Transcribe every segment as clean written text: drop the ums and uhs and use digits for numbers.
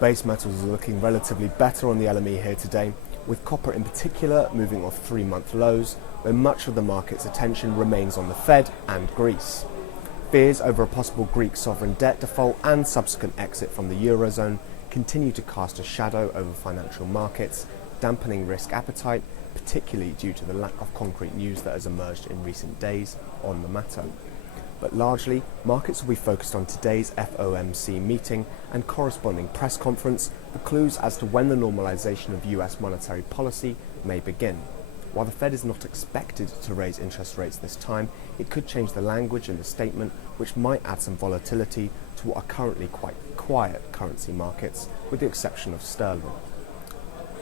Base metals are looking relatively better on the LME here today, with copper in particular moving off 3-month lows, where much of the market's attention remains on the Fed and Greece. Fears over a possible Greek sovereign debt default and subsequent exit from the eurozone continue to cast a shadow over financial markets, dampening risk appetite, particularly due to the lack of concrete news that has emerged in recent days on the matter. But largely, markets will be focused on today's FOMC meeting and corresponding press conference for clues as to when the normalization of US monetary policy may begin. While the Fed is not expected to raise interest rates this time, it could change the language in the statement, which might add some volatility to what are currently quite quiet currency markets, with the exception of sterling.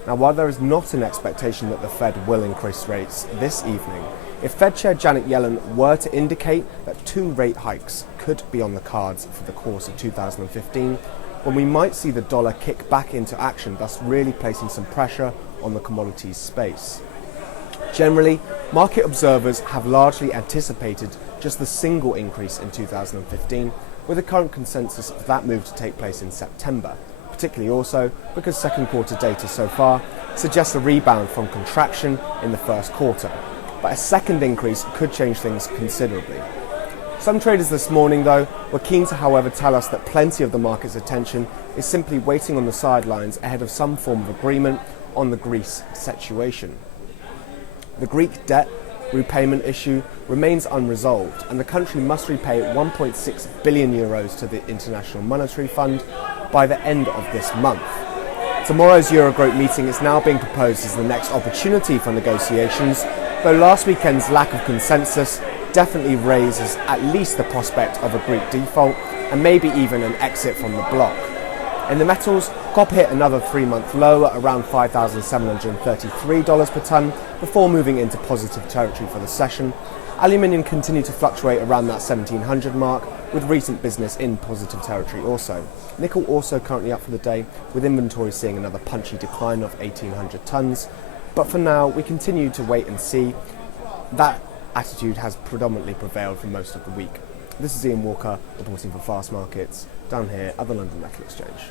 Now, while there is not an expectation that the Fed will increase rates this evening, if Fed Chair Janet Yellen were to indicate that 2 rate hikes could be on the cards for the course of 2015, then we might see the dollar kick back into action, thus really placing some pressure on the commodities space. Generally, market observers have largely anticipated just the single increase in 2015, with a current consensus of that move to take place in September, particularly also because second quarter data so far suggests a rebound from contraction in the first quarter. But a second increase could change things considerably. Some traders this morning, though, were keen to, however, tell us that plenty of the market's attention is simply waiting on the sidelines ahead of some form of agreement on the Greece situation. The Greek debt repayment issue remains unresolved, and the country must repay 1.6 billion euros to the International Monetary Fund by the end of this month. Tomorrow's Eurogroup meeting is now being proposed as the next opportunity for negotiations, though last weekend's lack of consensus definitely raises at least the prospect of a Greek default and maybe even an exit from the bloc. In the metals, copper hit another 3-month low at around $5,733 per tonne before moving into positive territory for the session. Aluminium continued to fluctuate around that 1700 mark, with recent business in positive territory also. Nickel also currently up for the day, with inventory seeing another punchy decline of 1800 tonnes. But for now, we continue to wait and see. That attitude has predominantly prevailed for most of the week. This is Ian Walker reporting for FastMarkets down here at the London Metal Exchange.